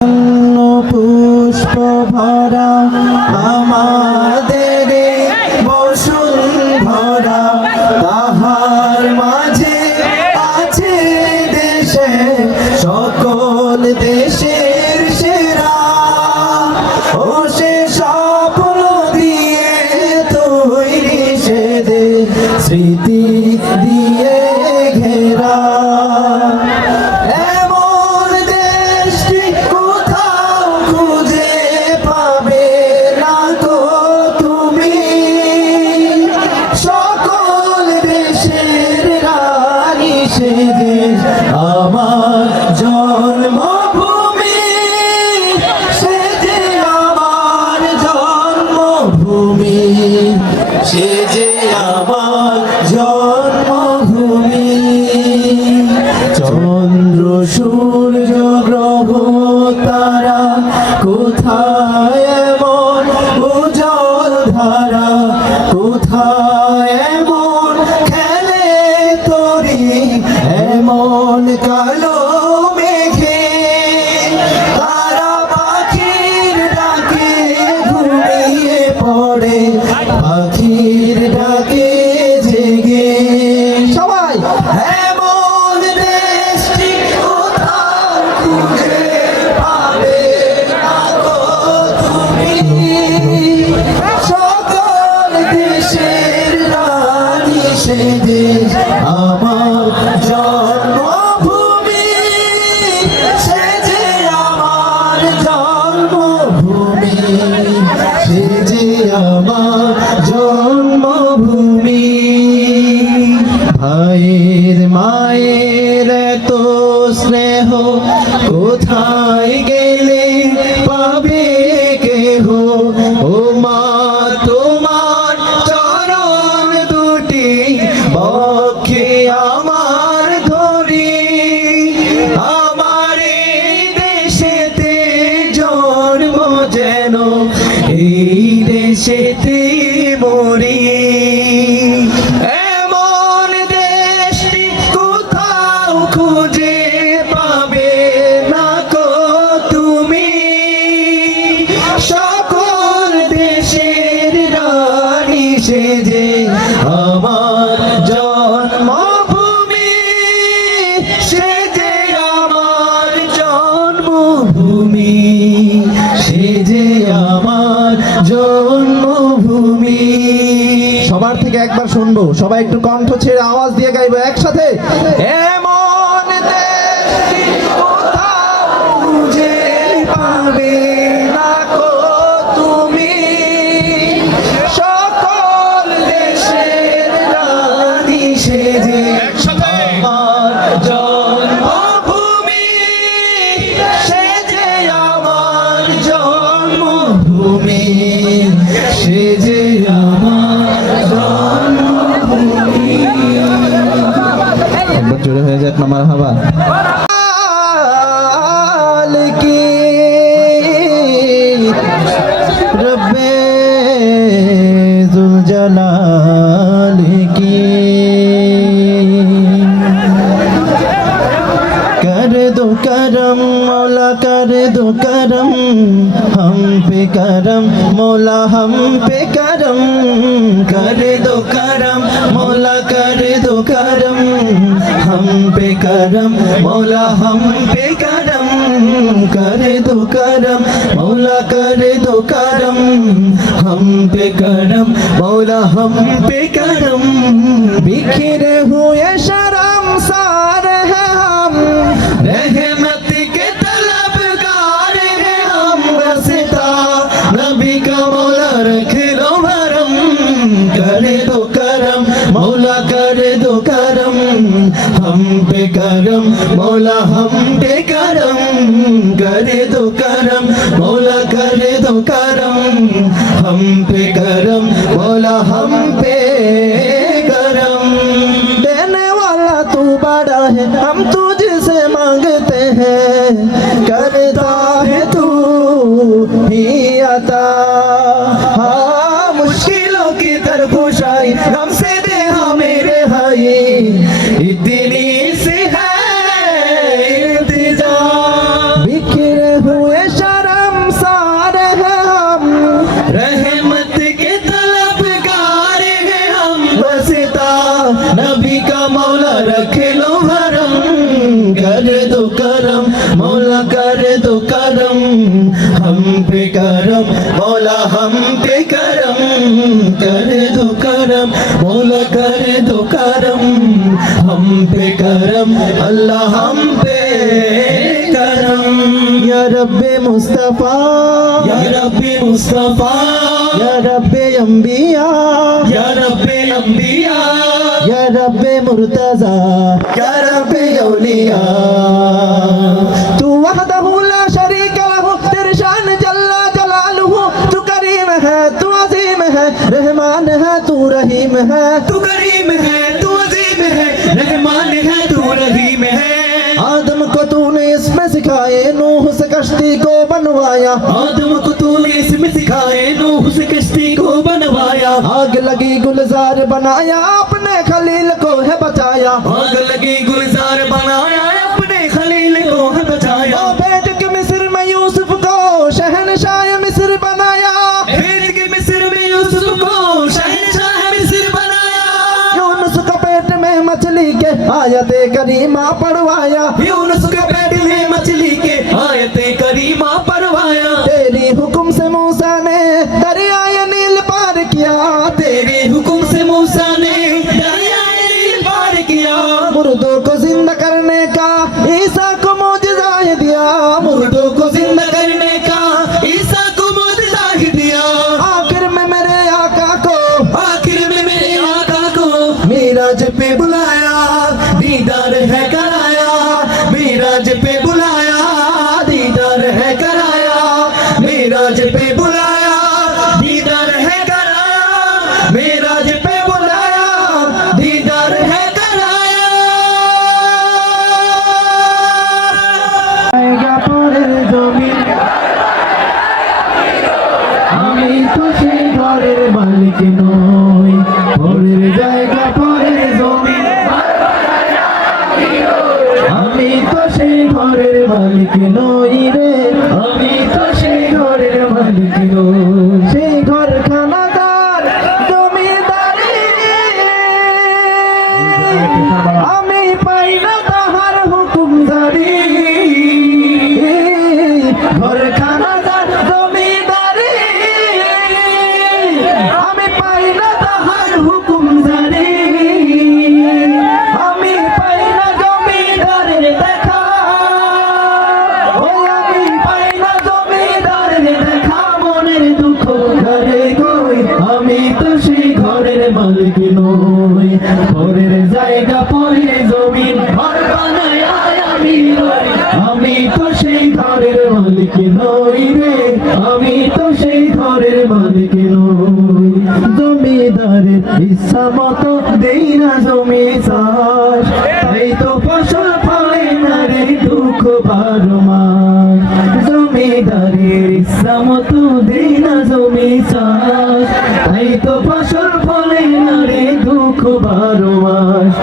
পুষ্প ভরা আমাদের বসুন্ধরা, তাহার মাঝে আছে দেশে সকল দেশের সেরা। ও সে স্বপ্ন দিয়ে তৈরি সে দেশ, স্মৃতি দিয়ে ঘেরা। আমার জন্মভূমি, সে যে আমার জন্মভূমি, সে যে আমার জন্মভূমি। চন্দ্র সূর্য গ্রহ তারা কোথায় এমন উজ্জ্বল ধারা, কোথায় এমন খেলে তরি এমন কালো মেঘে। তারা পাখির ডাকে ঘুমিয়ে পড়ে, পাখির ডাকে জেগে। সবাই এমন দেশটি কোথাও খুঁজে পাবে না গো তুমি, সকল দেশের রানী সে দেশ আমার জন্মভূমি, সে যে আমার জন্মভূমি, সে যে আমার জন্মভূমি। ভাইয়ের মায়ের এত স্নেহ কোথায় গেলে পাবে কেহ। ও মা তোমার চরণ দুটি বক্ষে আমার ধরি, আমার এই দেশেতে জন্ম যেন এই দেশেতে মরি। এমন দেশটি কোথাও খুঁজে পাবে না গো তুমি, সকল দেশের রানী সে যে আমার জন্মভূমি, সে যে আমার জন্মভূমি, সে যে আমার জন্মভূমি। সবার থেকে একবার শুনবো, সবাই একটু কণ্ঠ ছেড়ে আওয়াজ দিয়ে গাইবো একসাথে। এমন দেশটি কোথাও খুঁজে পাবে না গো তুমি, সকল দেশের রানী সে যে আমার জন্মভূমি, সে যে আমার জন্মভূমি, সে যে আমার জন্মভূমি। একবার জোরে হয়ে যাক না মারহাবা। রব্বে জুল জালাল কি कर दो करम मौला, कर दो करम हम पे करम मौला, हम पे करम। कर दो करम मौला, कर दो करम हम पे करम मौला, हम पे करम। कर दो करम मौला, कर दो करम हम पे करम मौला, हम पे करम। बिखरे हुए शर्मसार हैं हम, रहमत के तलबगार हैं हम, बसता नबी का मौला रख लो भरम। कर दो करम मौला, कर दो करम हम पे करम मौला, हम पे करम। कर दो करम मौला, कर दो करम हम पे करम मौला, हम पे करम। देने वाला तू बड़ा है, हम तुझसे मांगते हैं, करता है तू ही अता। हाँ मुश्किलों की तरफुशाई हमसे दे हाँ मेरे भाई, इतनी सी है इल्तिजा। बिखरे हुए रख लो हरम कर दो करम मौला कर दो करम हम पे करम मौला हम पे करम कर दो करम मौला कर दो करम हम पे करम अल्लाह हम पे करम या रब्बे मुस्तफा या रब्बे मुस्तफा या रब्बे अंबिया या रब्बे अंबिया या रब्बे मुर्तजा या रब्बे औलिया तू वहदहू ला शरीक लहू तेरी शान जल्ला जलालुहू तू करीम है तू अजीम है रहमान है तू रहीम है तू करीम है तू अजीम है रहमान है तू रहीम है आदम को तूने इसमें सिखाए नूह से कश्ती को बनवाया आदम को तूने इसमें सिखाए नूह से कश्ती को बनवाया आग लगी गुलजार बनाया अपने खलील को है बचाया आग लगी गुलजार बनाया अपने खलील को है बचाया बैठ के मिस्र में यूसुफ को शहनशाह मिस्र बनाया बैठ के मिस्र में यूसुफ को शहनशाह मिस्र बनाया यूनुस को पेट में मछली के आयते करीमा पढ़वाया यूनुस के पेट में मछली के आयते करीमा पढ़वाया तेरी हुक्म से मूसा ने दरियाए नील पार किया तेरे हुक्म से मूसा ने दरियाए नील पार किया मुर्दों को जिंदा करने का ईसा को मौजज़ा दिया मुर्दों को जिंदा करने का ईसा को मौजज़ा दिया आखिर में मेरे आका को मीराज पे बुलाया दीदार है कराया मीराज पे बुलाया दीदार है कराया मीराज पे बुलाया दीदार है कराया मीराज पे बुलाया दीदार है कराया आएगा परेर जमीन আমি তো সেই ঘরের মালিক নই পরের জায়গা পরের জমি আমি তো সেই ঘরের মালিক নই রে আমি তো সেই ঘরের মালিক নই সেই ঘর খানাদার জমিদারি আমি পাই না তাহার হুকুমদারি ঘর খানাদার জমিদারি আমি পাই না তাহার হুকুমদারি আমি পাই না জমিদারের দেখা ওই আমি পাই না জমিদারের দেখা মনের দুঃখ ঘরে কই আমি তো সেই ঘরের মালিক নই পরের জায়গা পরের জমিন ঘর বানায় আমি রই আমি তো সেই ঘরের মালিক নই রে আমি তো সেই ঘরের মালিক নই জমিদারের ইচ্ছা মতো দেই না জমি চাষ তাই তো ফসল ফলে না রে দুঃখ 12 মাস জমিদারের ইচ্ছা মতো দেই না জমি চাষ তাই তো ফসল ফলে না রে দুঃখ 12 মাস